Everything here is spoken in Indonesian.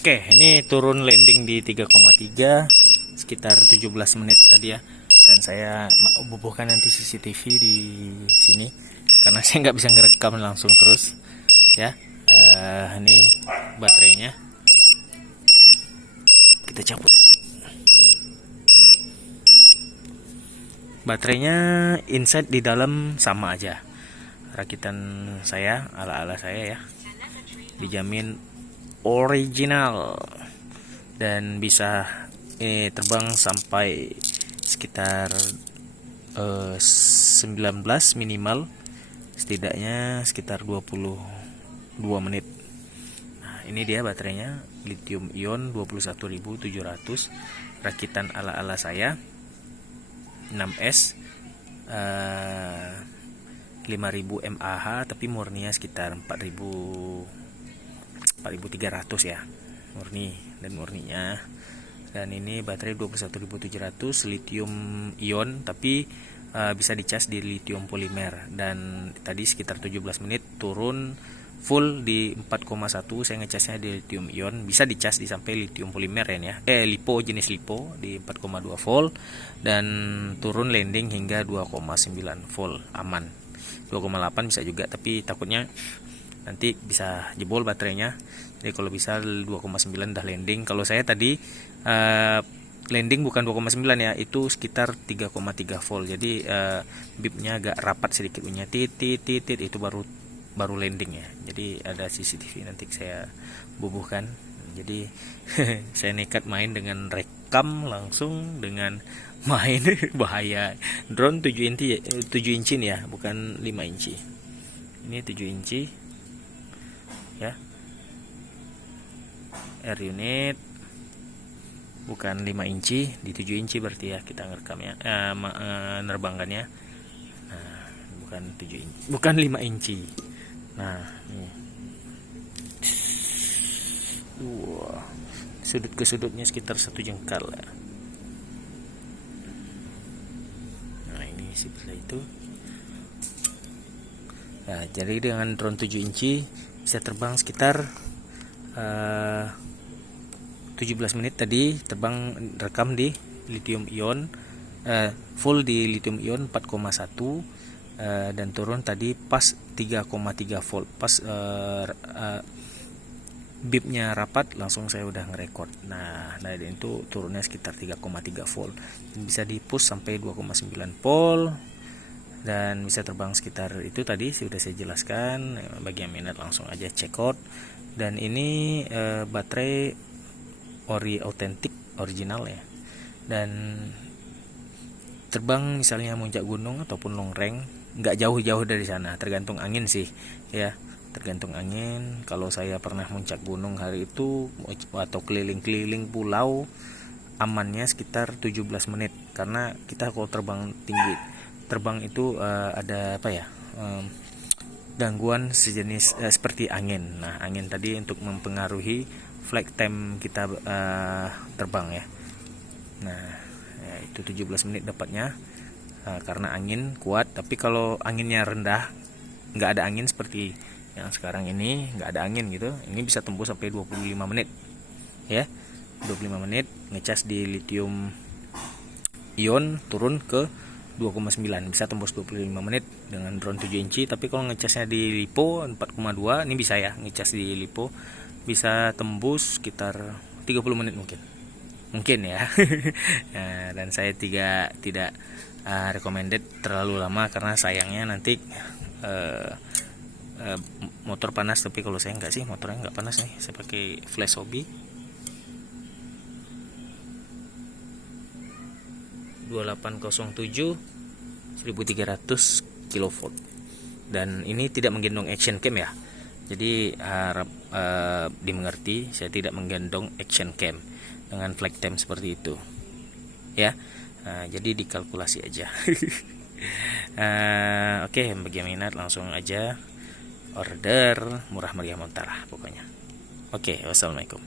Oke, ini turun landing di 3,3 sekitar 17 menit tadi ya. Dan saya bubuhkan nanti CCTV di sini karena saya nggak bisa ngerekam langsung terus ya. Ini baterainya kita cabut. Baterainya inside di dalam sama aja. Rakitan saya ala-ala saya ya. Dijamin original dan bisa terbang sampai sekitar 19 minimal, setidaknya sekitar 22 menit. Nah, ini dia baterainya, lithium ion 21.700, rakitan ala-ala saya 6S, 5000 mAh, tapi murninya sekitar 4.300 ya murni dan murninya. Dan ini baterai 21.700 lithium ion, tapi bisa dicas di lithium polimer. Dan tadi sekitar 17 menit turun full di 4,1, saya ngecasnya di lithium ion. Bisa dicas di sampai lithium polimer ya, lipo, jenis lipo di 4,2 volt, dan turun landing hingga 2,9 volt aman. 2,8 bisa juga, tapi takutnya nanti bisa jebol baterainya. Jadi kalau bisa 2,9 dah landing. Kalau saya tadi landing bukan 2,9 ya, itu sekitar 3,3 volt. Jadi bibnya agak rapat sedikit bunyinya, titit itu baru landing ya. Jadi ada CCTV nanti saya bubuhkan. Jadi saya nekat main dengan rekam langsung dengan main bahaya. Drone 7 inci nih ya, bukan 5 inci. Ini 7 inci ya, air unit, bukan 5 inci, di 7 inci berarti ya kita ngerekamnya, nerbangkannya. Nah, bukan 7 inci, bukan 5 inci. Nah, nih. Wah, sudut ke sudutnya sekitar 1 jengkal ya. Nah, ini sebelah itu. Nah, jadi dengan drone 7 inci bisa terbang sekitar 17 menit tadi, terbang rekam di lithium ion, full di lithium ion 4,1, dan turun tadi pas 3,3 volt. Pas bibnya rapat langsung saya udah ngerekord. Nah, dari itu turunnya sekitar 3,3 volt. Bisa di push sampai 2,9 volt dan bisa terbang sekitar itu tadi sudah saya jelaskan. Bagi yang minat langsung aja check out. Dan ini baterai autentik original ya. Dan terbang misalnya muncak gunung ataupun long range, nggak jauh-jauh dari sana, tergantung angin sih ya, tergantung angin. Kalau saya pernah muncak gunung hari itu atau keliling-keliling pulau, amannya sekitar 17 menit. Karena kita kalau terbang tinggi, terbang itu ada apa ya, gangguan sejenis seperti angin. Nah, angin tadi untuk mempengaruhi flight time kita terbang ya. Nah, ya, itu 17 menit dapatnya karena angin kuat. Tapi kalau anginnya rendah, nggak ada angin seperti yang sekarang ini, nggak ada angin gitu, ini bisa tembus sampai 25 menit ya. 25 menit ngecas di lithium ion, turun ke 2,9, bisa tembus 25 menit dengan drone 7 inci. Tapi kalau ngecasnya di lipo 4,2, ini bisa ya, ngecas di lipo bisa tembus sekitar 30 menit mungkin ya. Nah, dan saya tidak recommended terlalu lama karena sayangnya nanti motor panas. Tapi kalau saya enggak sih, motornya enggak panas nih, saya pakai flash hobby 2807 1300 kV. Dan ini tidak menggendong action cam ya, jadi harap dimengerti, saya tidak menggendong action cam dengan flight time seperti itu ya. Jadi dikalkulasi aja. Oke, bagi yang minat langsung aja order, murah meriah Montara pokoknya. Oke, wassalamualaikum.